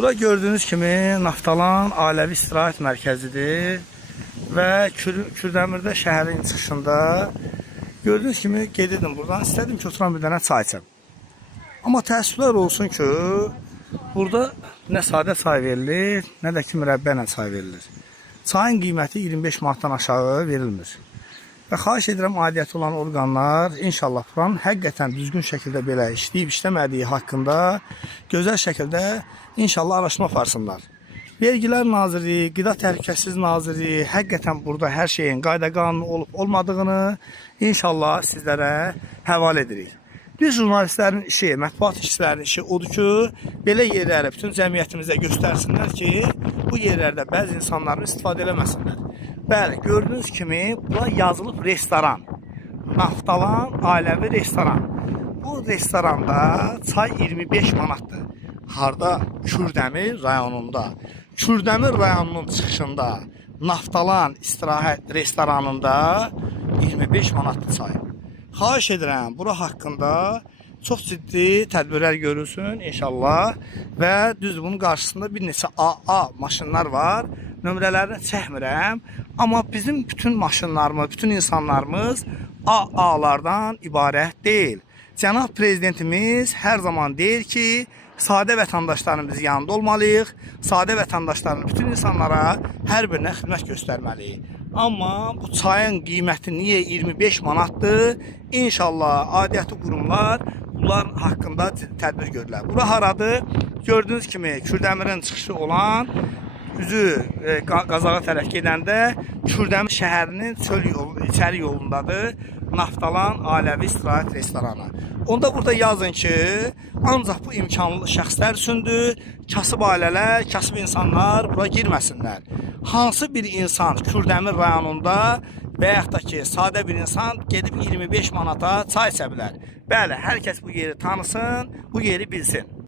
Bura gördüğünüz kimi Naftalan Ailəvi İstirahət Mərkəzidir və Kürdəmirdə şəhərin çıxışında gördüğünüz kimi gedirdim buradan. İstədim ki, oturan bir dənə çay içəm. Amma təəssüflər olsun ki, burada nə sadə çay verilir, nə də ki mürəbbə ilə çay verilir. Çayın qiyməti 25 manatdan aşağı verilmir. Və xahiş edirəm aidiyyəti olan orqanlar inşallah buranın həqiqətən düzgün şəkildə belə işləyib işləmədiyi haqqında gözəl şəkildə inşallah araşdırma aparsınlar. Vergilər Naziri, Qida Təhlükəsizlik Naziri həqiqətən burada hər şeyin qayda qanunu olub olmadığını inşallah sizlərə həvalə edirik. Biz jurnalistlərin işi, mətbuat işçilərinin işi odur ki, belə yerləri bütün cəmiyyətimizə göstərsinlər ki, bu yerlərdə bəzi insanların istifadə eləməsinlər. Bəli, gördüğünüz kimi bura yazılıb restoran. Naftalan Ailəvi Restoran. Bu restoranda çay 25 manatdır. Harda? Kürdəmir rayonunda. Kürdəmir rayonunun çıxışında Naftalan İstirahət Restoranında 25 manatdır çay. Xahiş edirəm, bura haqqında çox ciddi tədbirlər görülsün inşallah və düzdür bunun qarşısında bir neçə AA maşınlar var. Nömrələrini çəkmirəm, amma bizim bütün maşınlarımız, bütün insanlarımız AA-lardan ibarət deyil. Cənab Prezidentimiz hər zaman deyir ki, sadə vətəndaşların biz yanında olmalıyıq, sadə vətəndaşların bütün insanlara hər birinə xidmət göstərməliyik. Amma bu çayın qiyməti niyə 25 manatdır? İnşallah adiyyəti qurumlar bunlar haqqında tədbir görürlər. Bura haradır? Gördüğünüz kimi Kürdəmirin çıxışı olan üzü Qazağa tərəf gedəndə Kürdəmir şəhərinin çöl yolu, içəri yolundadır Naftalan Ailəvi İstirahət Restoranı. Onda burada yazın ki, ancaq bu imkanlı şəxslər üçündür, kasıb ailələr, kasıb insanlar bura girməsinlər. Hansı bir insan Kürdəmir rayonunda və yaxud da ki, sadə bir insan gedib 25 manata çay içə bilər. Bəli, hər kəs bu yeri tanısın, bu yeri bilsin.